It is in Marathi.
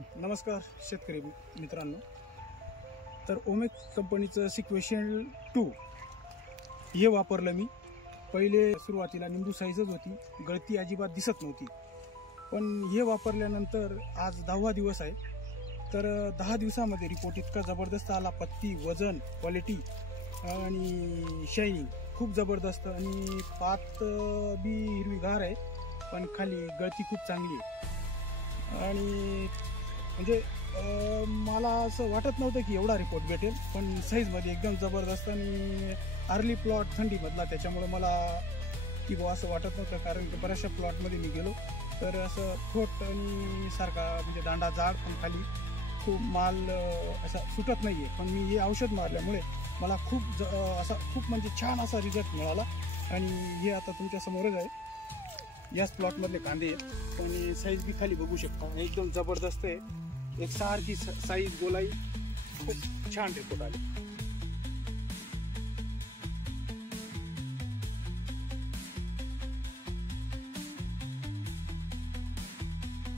नमस्कार शेतकरी मित्रांनो. तर ओमेक कंपनीचं सिक्वेशन 2 हे वापरलं मी. पहिले सुरुवातीला निंबू साईजच होती, गळती अजिबात दिसत नव्हती. पण हे वापरल्यानंतर आज 10वा दिवस आहे. तर 10 दिवसामध्ये रिपोर्ट इतका जबरदस्त आला. पत्ती, वजन, क्वालिटी आणि शायनिंग खूप जबरदस्त. आणि पात बी हिरवीगार आहे, पण खाली गळती खूप चांगली आहे. आणि म्हणजे मला असं वाटत नव्हतं की एवढा रिपोर्ट भेटेल, पण साईजमध्ये एकदम जबरदस्त. आणि अर्ली प्लॉट थंडीमधला, त्याच्यामुळे मला की बुवा असं वाटत नव्हतं. कारण की बऱ्याचशा प्लॉटमध्ये मी गेलो तर असं खोट आणि सारखा म्हणजे दांडा जाड, पण खाली खूप माल असा सुटत नाही आहे. पण मी हे औषध मारल्यामुळे मला खूप म्हणजे छान असा रिझल्ट मिळाला. आणि हे आता तुमच्या समोरच आहे, याच प्लॉटमधले कांदे आहेत. आणि साईज बी खाली बघू शकता, एकदम जबरदस्त आहे. एक सारखी साईज, गोलाई, खूप छान रिपोर्ट आली.